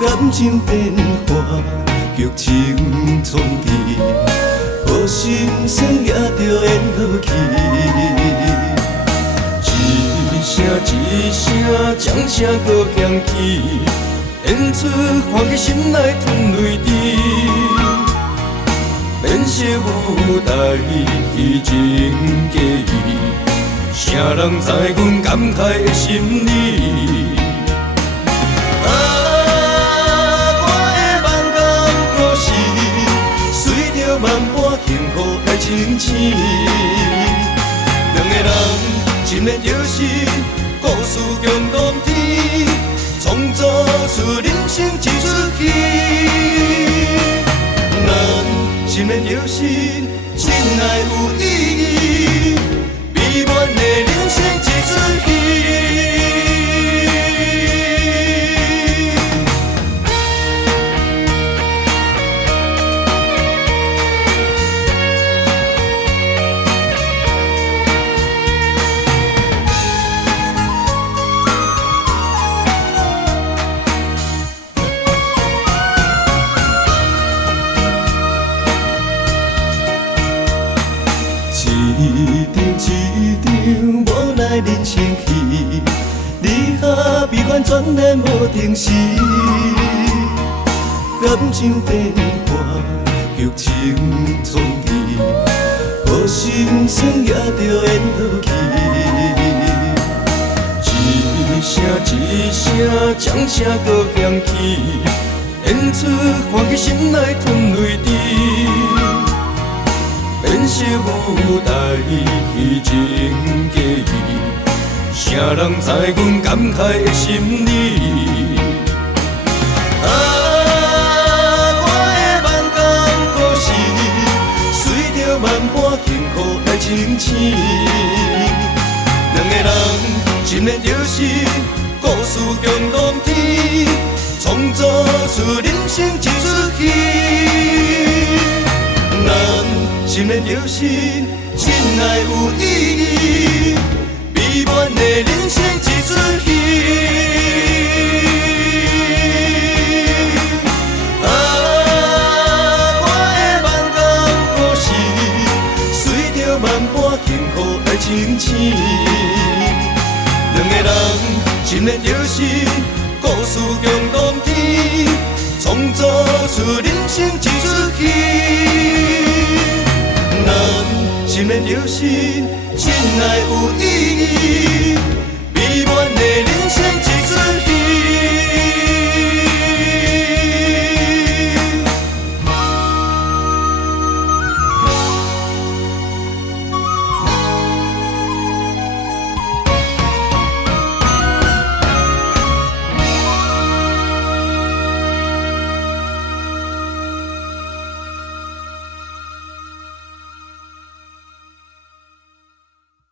感情变化，剧情重提，好心酸也着演落去。一声一声，掌声搁响起，演出欢喜心内吞泪滴。面色舞台，虚情假意，啥人知阮感慨的心理？啊，我的梦到何时？随着万般幸福来清醒。两个人心连着心，故事共同天，创作出人生一出戏。心连着心，真爱有意义，美满的人生一出戏。无奈人生戏，你下悲欢全然无定时。感情变化，剧情重提，好心酸也着演落去。一声一声，掌声搁响起，演出欢喜心内吞泪滴。面色舞台，虚情假意，啥人知阮感慨的心理？啊，我的梦到何时？随着万般幸福来清醒。两个人心连着心，故事共同天，创作出人生一出戏。心连着心，真爱有意义，美满的人生一出戏。啊，我的梦到何时？随着万般幸福来清醒。两个人心连着心，故事共同天，创作出人生一出戏。心连着心，真爱有意义，美满的人生一出戏。